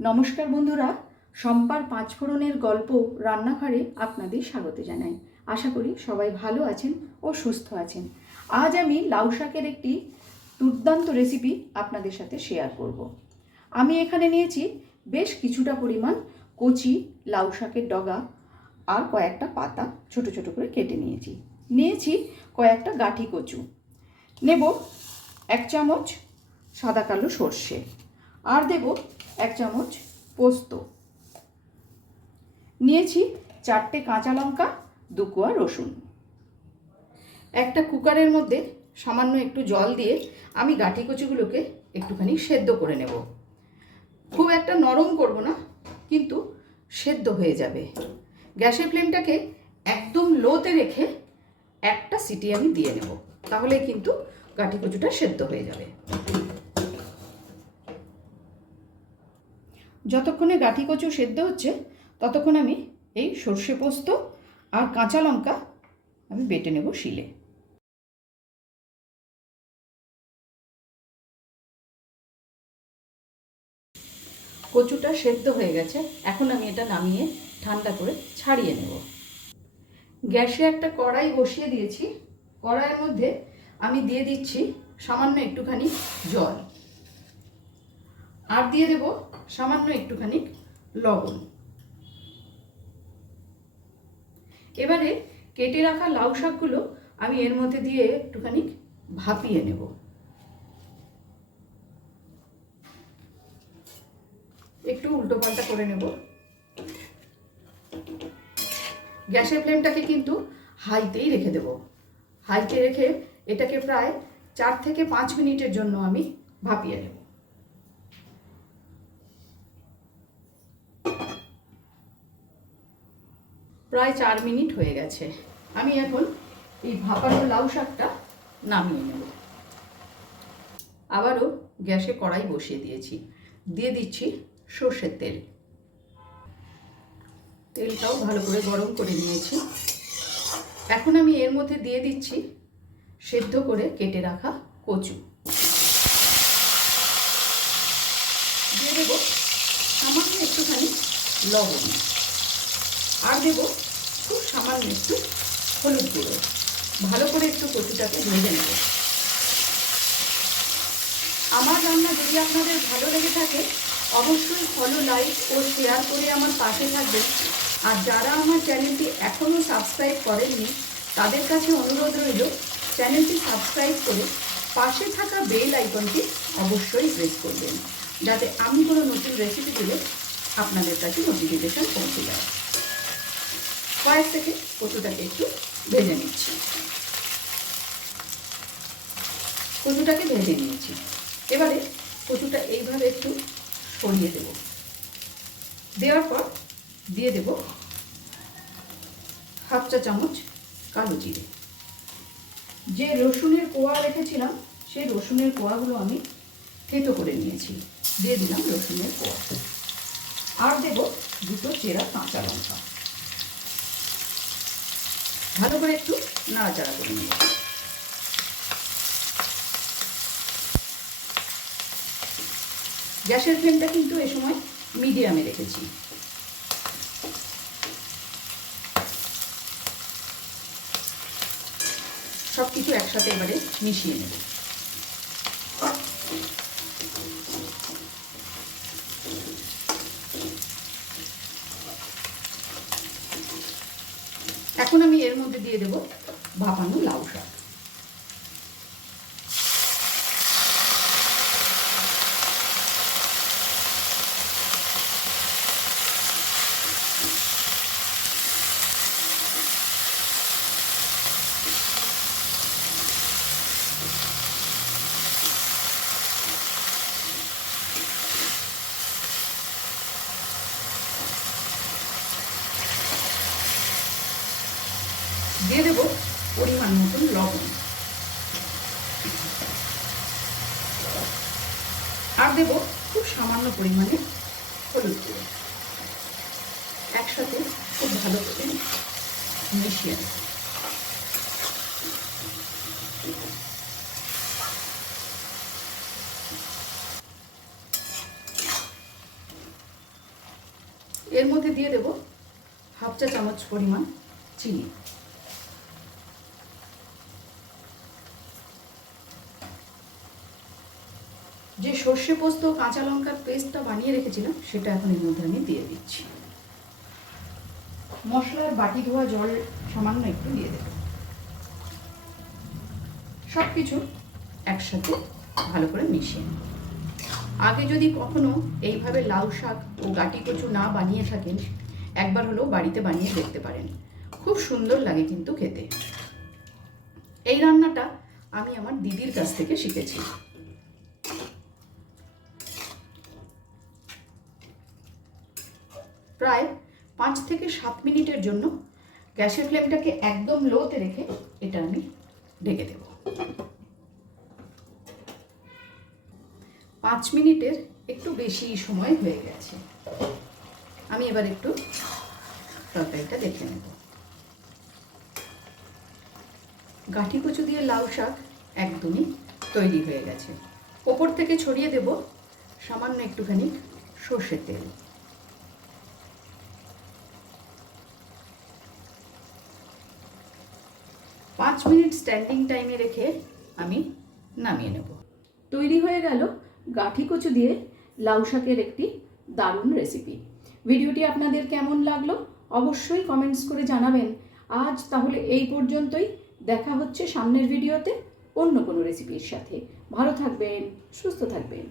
নমস্কার বন্ধুরা, সম্পার পাঁচফোড়নের গল্প রান্নাঘরে আপনাদের স্বাগত জানাই। আশা করি সবাই ভালো আছেন ও সুস্থ আছেন। আজ আমি লাউ শাকের একটি দুর্দান্ত রেসিপি আপনাদের সাথে শেয়ার করব। আমি এখানে নিয়েছি বেশ কিছুটা পরিমাণ কচি লাউ শাকের ডগা আর কয়েকটা পাতা ছোট ছোট করে কেটে নিয়েছি। নিয়েছি কয়েকটা গাঠি কচু। নেব এক চামচ সাদা কালো সর্ষে। আর দেব এক চামচ পোস্ত। নিয়েছি চারটে কাঁচা লঙ্কা, দু কোয়া রসুন। একটা কুকারের মধ্যে সামান্য একটু জল দিয়ে আমি গাঁটি কচুগুলোকে একটুখানি সেদ্ধ করে নেব। খুব একটা নরম করব না, কিন্তু সেদ্ধ হয়ে যাবে। গ্যাসের ফ্লেমটাকে একদম লোতে রেখে একটা সিটি আমি দিয়ে নেব তাহলে কিন্তু গাঁটি কচুটা সেদ্ধ হয়ে যাবে। যতক্ষণে গাঁঠি কচু সেদ্ধ হচ্ছে, ততক্ষণ আমি এই সর্ষে পোস্ত আর কাঁচা লঙ্কা আমি বেটে নেব শিলে। কচুটা সেদ্ধ হয়ে গেছে, এখন আমি এটা নামিয়ে ঠান্ডা করে ছাড়িয়ে নেব। গ্যাসে একটা কড়াই বসিয়ে দিয়েছি, কড়াইয়ের মধ্যে আমি দিয়ে দিচ্ছি সামান্য একটুখানি জল। আর দিয়ে দেব সামান্য একটুখানি লবণ। এবারে কেটে রাখা লাউ শাকগুলো আমি এর মধ্যে দিয়ে একটুখানি ভাপিয়ে নেব। একটু উল্টো পাল্টা করে নেব। গ্যাসের ফ্লেমটাকে কিন্তু হাইতেই রেখে দেব। হাইতে রেখে এটাকে প্রায় চার থেকে পাঁচ মিনিটের জন্য আমি ভাপিয়ে নেব। প্রায় চার মিনিট হয়ে গেছে। আমি এখন এই ভাপানো লাউ শাকটা নামিয়ে নেব। আবারও গ্যাসে কড়াই বসিয়ে দিয়েছি। দিয়ে দিচ্ছি সর্ষের তেল। তেলটাও ভালো করে গরম করে নিয়েছি। এখন আমি এর মধ্যে দিয়ে দিচ্ছি সেদ্ধ করে কেটে রাখা কচু। দিয়ে দেব সামান্য একটুখানি লবণ। আর দেব খুব সামান্য একটু হলুদ গুঁড়ো। ভালো করে একটু কচুটাকে ভেজে নেব। আমার রান্না যদি আপনাদের ভালো লেগে থাকে, অবশ্যই ফলো লাইক ও শেয়ার করে আমার পাশে থাকবেন। আর যারা আমার চ্যানেলটি এখনও সাবস্ক্রাইব করেননি, তাদের কাছে অনুরোধ রইল চ্যানেলটি সাবস্ক্রাইব করে পাশে থাকা বেল আইকনটি অবশ্যই প্রেস করবেন, যাতে আমি কোনো নতুন রেসিপি দিলে আপনাদের কাছে নোটিফিকেশান পৌঁছে যায়। কয়েক থেকে কচুটাকে একটু ভেজে নিচ্ছি। কচুটাকে ভেজে নিয়েছি। এবারে কচুটা এইভাবে একটু সরিয়ে দেব। দেওয়ার পর দিয়ে দেব হাফ চা চামচ কালো জিরে। যে রসুনের কোয়া রেখেছিলাম, সেই রসুনের কোয়াগুলো আমি থেতো করে নিয়েছি। দিয়ে দিলাম রসুনের কোয়া। আর দেব দুটো চেরা কাঁচা লঙ্কা। ভালো করে একটু নাড়াচাড়া করে নেব গ্যাসের ফ্লেমটা কিন্তু এ সময় মিডিয়ামে রেখেছি। সব কিছু একসাথে এবারে মিশিয়ে নেব। এখন আমি এর মধ্যে দিয়ে দেব ভাপানো লাউ শাক। দিয়ে দেবো পরিমাণ মতন লবণ। আর দেব খুব সামান্য পরিমাণে হলুদ গুঁড়ো। একসাথে খুব ভালো করে মিশিয়ে এর মধ্যে দিয়ে দেব হাফ চা চামচ পরিমাণ চিনি। যে সর্ষে পোস্ত, কাঁচা লঙ্কার পেস্টটা বানিয়ে রেখেছিলাম, সেটা এখন এর মধ্যে আমি দিয়ে দিচ্ছি। মশলার বাটি ধোয়া জল সামান্য একটু দিয়ে দেব। সব কিছু একসাথে ভালো করে মিশিয়ে আগে যদি কখনো এইভাবে লাউ শাক ও গাটি কচু না বানিয়ে থাকেন, একবার হলেও বাড়িতে বানিয়ে দেখতে পারেন। খুব সুন্দর লাগে কিন্তু খেতে। এই রান্নাটা আমি আমার দিদির কাছ থেকে শিখেছি। প্রায় পাঁচ থেকে সাত মিনিটের জন্য গ্যাসের ফ্লেমটাকে একদম লোতে রেখে এটা আমি ঢেকে দেব। পাঁচ মিনিটের একটু বেশি সময় হয়ে গেছে। আমি এবার একটু তরকারিটা দেখে নেব। গাঠি কচু দিয়ে লাউ শাক একদমই তৈরি হয়ে গেছে। ওপর থেকে ছড়িয়ে দেব সামান্য একটুখানি সর্ষের তেল। পাঁচ মিনিট স্ট্যান্ডিং টাইমে রেখে আমি নামিয়ে নেব। তৈরি হয়ে গেল গাঠি কচু দিয়ে লাউ শাকের একটি দারুণ রেসিপি ভিডিওটি আপনাদের কেমন লাগল অবশ্যই কমেন্টস করে জানাবেন। আজ তাহলে এই পর্যন্তই। দেখা হচ্ছে সামনের ভিডিওতে অন্য কোনো রেসিপির সাথে। ভালো থাকবেন, সুস্থ থাকবেন।